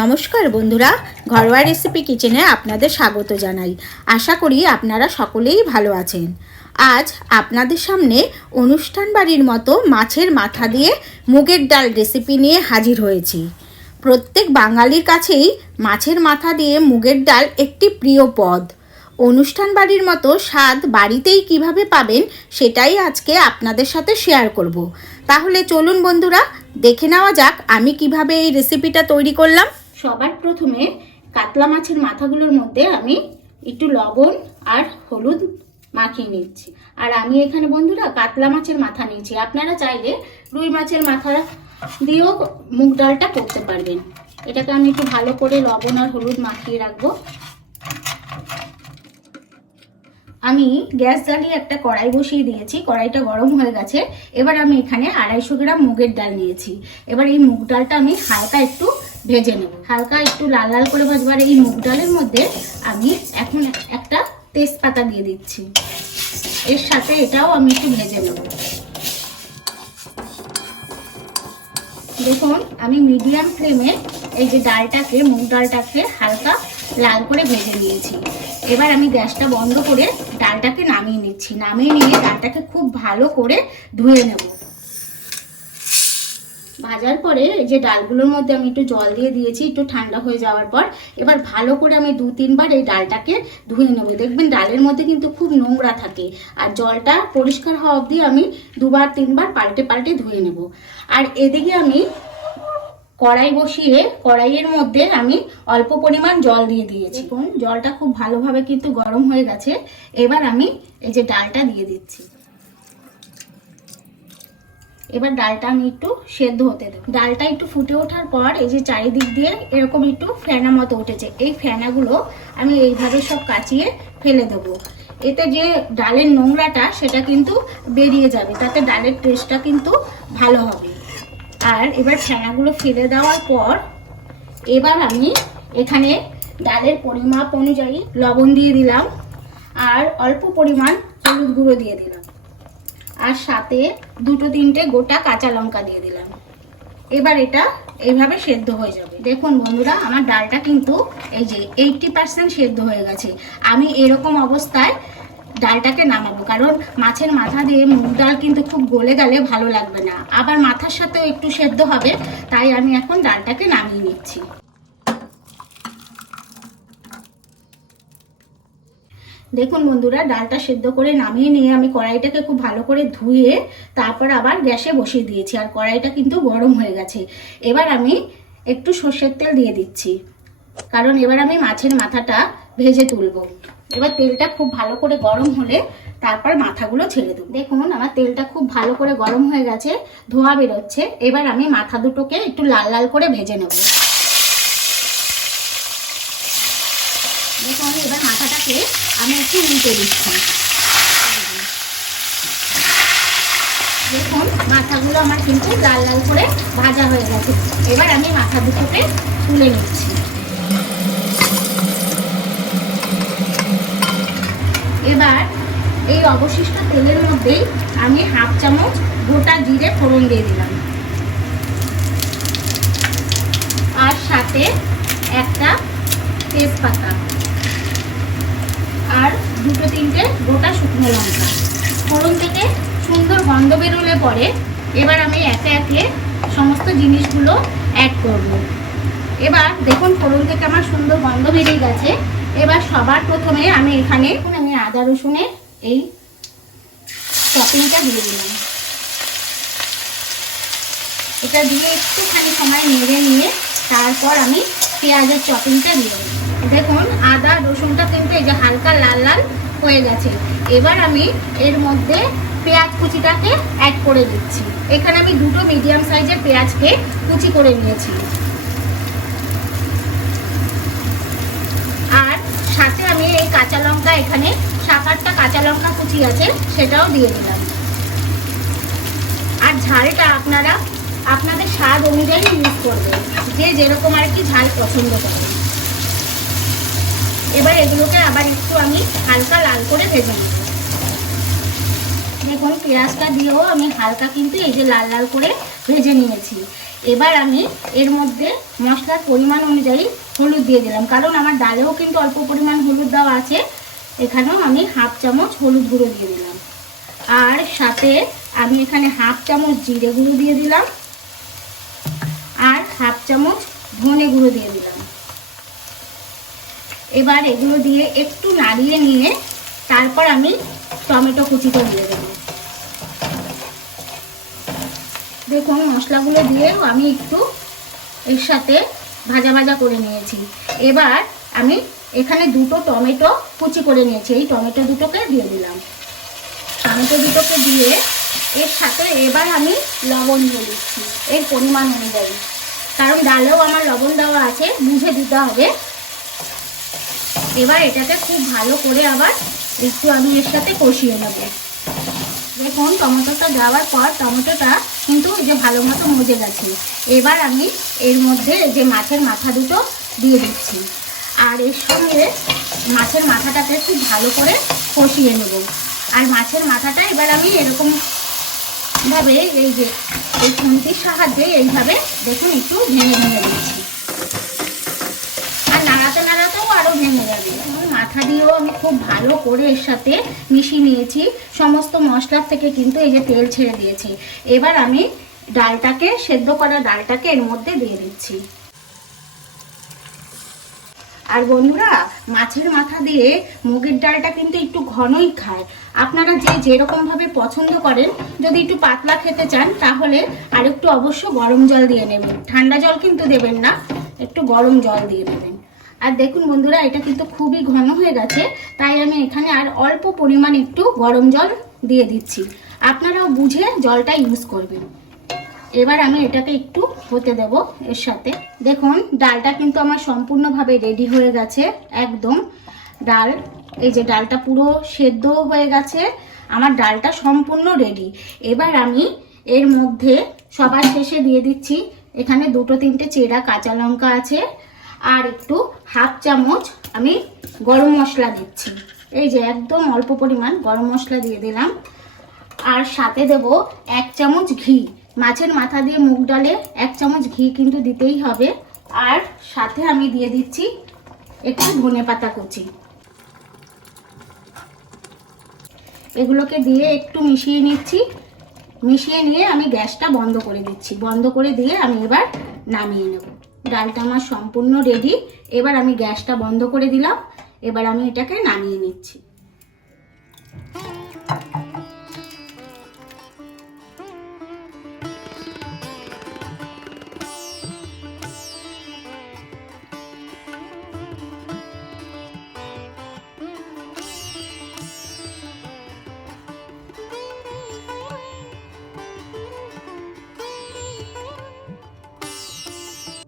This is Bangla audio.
নমস্কার বন্ধুরা, ঘরোয়া রেসিপি কিচেনে আপনাদের স্বাগত জানাই। আশা করি আপনারা সকলেই ভালো আছেন। আজ আপনাদের সামনে অনুষ্ঠান বাড়ির মতো মাছের মাথা দিয়ে মুগের ডাল রেসিপি নিয়ে হাজির হয়েছি। প্রত্যেক বাঙালির কাছেই মাছের মাথা দিয়ে মুগের ডাল একটি প্রিয় পদ। অনুষ্ঠান বাড়ির মতো স্বাদ বাড়িতেই কীভাবে পাবেন সেটাই আজকে আপনাদের সাথে শেয়ার করব। তাহলে চলুন বন্ধুরা, দেখে নেওয়া যাক আমি কীভাবে এই রেসিপিটা তৈরি করলাম। সবার প্রথমে কাতলা মাছের মাথাগুলোর মধ্যে আমি একটু লবণ আর হলুদ মাখিয়ে নিচ্ছি। আর আমি এখানে বন্ধুরা কাতলা মাছের মাথা নিয়েছি। আপনারা চাইলে রুই মাছের মাথা দিয়েও মুগ ডালটা করতে পারবেন। এটাকে আমি একটু ভালো করে লবণ আর হলুদ মাখিয়ে রাখব। আমি গ্যাস জ্বালিয়ে একটা কড়াই বসিয়ে দিয়েছি। কড়াইটা গরম হয়ে গেছে। এবার আমি এখানে আড়াইশো গ্রাম মুগের ডাল নিয়েছি। এবার এই মুগ ডালটা আমি হালকা একটু ভেজে নেব। হালকা একটু লাল লাল করে ভাজবার এই মুগ ডালের মধ্যে আমি এখন একটা তেজপাতা দিয়ে দিচ্ছি। এর সাথে এটাও আমি একটু ভেজে নেব। দেখুন, আমি মিডিয়াম ফ্লেমে এই যে ডালটাকে, মুগ ডালটাকে হালকা লাল করে ভেজে নিয়েছি। এবার আমি গ্যাসটা বন্ধ করে ডালটাকে নামিয়ে নিচ্ছি। নামিয়ে নিয়ে ডালটাকে খুব ভালো করে ধুয়ে নেব। ভাজার পরে এই যে ডালগুলোর মধ্যে আমি একটু জল দিয়ে দিয়েছি একটু ঠান্ডা হয়ে যাওয়ার পর এবার ভালো করে আমি দু তিনবার এই ডালটাকে ধুয়ে নেব। দেখবেন ডালের মধ্যে কিন্তু খুব নোংরা থাকে আর জলটা পরিষ্কার হওয়া অবধি আমি দুবার তিনবার পাল্টে পাল্টে ধুয়ে নেব। আর এদিকে আমি কড়াই বসিয়ে কড়াইয়ের মধ্যে আমি অল্প পরিমাণ জল দিয়ে দিয়েছি। জলটা খুব ভালোভাবে কিন্তু গরম হয়ে গেছে। এবার আমি এই যে ডালটা দিয়ে দিচ্ছি। এবার ডালটা আমি একটু সেদ্ধ হতে দেবো। ডালটা একটু ফুটে ওঠার পর এই যে চারিদিক দিয়ে এরকম একটু ফেনা মতো উঠেছে। এই ফেনাগুলো আমি এইভাবে সব কাচিয়ে ফেলে দেবো। এতে যে ডালের নোংরাটা, সেটা কিন্তু বেরিয়ে যাবে। তাতে ডালের টেস্টটা কিন্তু ভালো হবে। আর এবার ফেনাগুলো ফেলে দেওয়ার পর এবার আমি এখানে ডালের পরিমাপ অনুযায়ী লবণ দিয়ে দিলাম। আর অল্প পরিমাণ হলুদ গুঁড়ো দিয়ে দিলাম। আর সাথে দুটো তিনটে গোটা কাঁচা লঙ্কা দিয়ে দিলাম। এবার এটা এইভাবে সেদ্ধ হয়ে যাবে। দেখুন বন্ধুরা, আমার ডালটা কিন্তু এই যে এইটটি পার্সেন্ট সেদ্ধ হয়ে গেছে। আমি এরকম অবস্থায় ডালটাকে নামাবো, কারণ মাছের মাথা দিয়ে মুগ ডাল কিন্তু খুব গলে গেলে ভালো লাগবে না। আবার মাথার সাথেও একটু সেদ্ধ হবে, তাই আমি এখন ডালটাকে নামিয়ে নিচ্ছি। দেখুন বন্ধুরা, ডালটা সেদ্ধ করে নামিয়ে নিয়ে আমি কড়াইটাকে খুব ভালো করে ধুয়ে তারপর আবার গ্যাসে বসিয়ে দিয়েছি। আর কড়াইটা কিন্তু গরম হয়ে গেছে। এবার আমি একটু সর্ষের তেল দিয়ে দিচ্ছি। কারণ এবার আমি মাছের মাথাটা ভেজে তুলবো। এবার তেলটা খুব ভালো করে গরম হলে তারপর মাথাগুলো ছেড়ে দেবো। দেখুন, আমার তেলটা খুব ভালো করে গরম হয়ে গেছে, ধোয়া বেরোচ্ছে। এবার আমি মাথা দুটোকে একটু লাল লাল করে ভেজে নেব। দেখুন, এবার মাথাটাকে আমি একটু উল্টে দিচ্ছি। দেখুন, মাথাগুলো আমার কিন্তু লাল লাল করে ভাজা হয়ে গেছে। এবার আমি মাথা দুটোকে তুলে নিচ্ছি। এবার এই অবশিষ্ট তেলের মধ্যেই আমি হাফ চামচ গোটা জিরে ফোড়ন দিয়ে দিলাম। আর সাথে একটা তেজপাতা। আর দুটো তিনটে গোটা শুকনো লঙ্কা। ফোড়ন থেকে সুন্দর গন্ধ বেরোলে পরে এবার আমি একে একে সমস্ত জিনিসগুলো অ্যাড করব। এবার দেখুন ফোড়ন থেকে আমার সুন্দর গন্ধ বেরিয়ে গেছে। এবার সবার প্রথমে আমি এখানে আমি আদা রসুনের এই চপিংটা দিয়ে দিলাম। এটা দিয়ে একটুখানি সময় নেড়ে নিয়ে তারপর আমি পেঁয়াজের চপিংটা দিয়ে দেবো। দেখুন, আদা, রসুনটা কিন্তু এই যে হালকা লাল লাল হয়ে গেছে। এবার আমি এর মধ্যে পেঁয়াজ কুচিটাকে অ্যাড করে দিচ্ছি। এখানে আমি দুটো মিডিয়াম সাইজের পেঁয়াজকে কুচি করে নিয়েছি। আর সাথে আমি এই কাঁচা লঙ্কা, এখানে সাত আটটা কাঁচা লঙ্কা কুচি আছে, সেটাও দিয়ে দিলাম। আর ঝালটা আপনারা, আপনাদের স্বাদ অনুযায়ী ইউজ করবেন, যে যেরকম আর কি ঝাল পছন্দ করে। এবার এগুলোকে আবার একটু আমি হালকা লাল করে ভেজে নেব। দেখুন, পেঁয়াজটা দিয়েও আমি হালকা কিন্তু এই যে লাল লাল করে ভেজে নিয়েছি। এবার আমি এর মধ্যে মশলার পরিমাণ অনুযায়ী হলুদ দিয়ে দিলাম, কারণ আমার ডালেও কিন্তু অল্প পরিমাণ হলুদ দেওয়া আছে। এখানেও আমি হাফ চামচ হলুদ গুঁড়ো দিয়ে দিলাম। আর সাথে আমি এখানে হাফ চামচ জিরে গুঁড়ো দিয়ে দিলাম। আর হাফ চামচ ধনে গুঁড়ো দিয়ে দিলাম। এবার এগুলো দিয়ে একটু নাড়িয়ে নিয়ে তারপর আমি টমেটো কুচিটা দিয়ে দেবো। দেখুন, মশলাগুলো দিয়েও আমি একটু এর সাথে ভাজা ভাজা করে নিয়েছি। এবার আমি এখানে দুটো টমেটো কুচি করে নিয়েছি। এই টমেটো দুটোকে দিয়ে দিলাম। টমেটো দুটোকে দিয়ে এর সাথে এবার আমি লবণ দিয়ে দিচ্ছি, এর পরিমাণ অনুযায়ী। কারণ ডালেও আমার লবণ দেওয়া আছে, বুঝে দিতে হবে এবার এটাকে খুব ভালো করে আবার একটু আমি এর সাথে কষিয়ে নেব। দেখুন, টমেটোটা দেওয়ার পর টমেটোটা কিন্তু যে ভালো মতো মজে গেছে। এবার আমি এর মধ্যে যে মাছের মাথা দুটো দিয়ে দিচ্ছি। আর এর সঙ্গে মাছের মাথাটাকে খুব ভালো করে কষিয়ে নেব। আর মাছের মাথাটা এবার আমি এরকম ভাবে এই যে এই খুন্তির সাহায্যে এইভাবে দেখুন, একটু ভেঙে ভেঙে দিচ্ছি। আর নাড়াতে আরও ভেঙে যাবে। মাথা দিয়েও আমি খুব ভালো করে এর সাথে মিশিয়ে নিয়েছি। সমস্ত মশলার থেকে কিন্তু এই যে তেল ছেড়ে দিয়েছি। এবার আমি ডালটাকে, সেদ্ধ করা ডালটাকে এর মধ্যে দিয়ে দিচ্ছি। আর বন্ধুরা, মাছের মাথা দিয়ে মুগের ডালটা কিন্তু একটু ঘনই খায়। আপনারা যে যেরকম ভাবে পছন্দ করেন, যদি একটু পাতলা খেতে চান, তাহলে আর একটু অবশ্য গরম জল দিয়ে নেবেন। ঠান্ডা জল কিন্তু দেবেন না, একটু গরম জল দিয়ে দেবেন আর দেখুন বন্ধুরা, এটা কিন্তু খুবই ঘন হয়ে গেছে, তাই আমি এখানে আর অল্প পরিমাণ একটু গরম জল দিয়ে দিচ্ছি। আপনারাও বুঝে জলটা ইউজ করবেন। এবার আমি এটাকে একটু হতে দেব এর সাথে। দেখুন, ডালটা কিন্তু আমার সম্পূর্ণভাবে রেডি হয়ে গেছে, একদম। ডাল, এই যে ডালটা পুরো সেদ্ধ হয়ে গেছে, আমার ডালটা সম্পূর্ণ রেডি এবার আমি এর মধ্যে সবার শেষে দিয়ে দিচ্ছি, এখানে দুটো তিনটে চেরা কাঁচা লঙ্কা আছে আর একটু হাফ চামচ আমি গরম মশলা দিচ্ছি। এই যে একদম অল্প পরিমাণ গরম মশলা দিয়ে দিলাম। আর সাথে দেব এক চামচ ঘি। মাছের মাথা দিয়ে মুগ ডালে এক চামচ ঘি কিন্তু দিতেই হবে। আর সাথে আমি দিয়ে দিচ্ছি একটু ধনে পাতা কুচি। এগুলোকে দিয়ে একটু মিশিয়ে নিচ্ছি। মিশিয়ে নিয়ে আমি গ্যাসটা বন্ধ করে দিচ্ছি। বন্ধ করে দিয়ে আমি এবার নামিয়ে নেব। ডালটা আমার সম্পূর্ণ রেডি এবার আমি গ্যাসটা বন্ধ করে দিলাম। এবার আমি এটাকে নামিয়ে নিচ্ছি।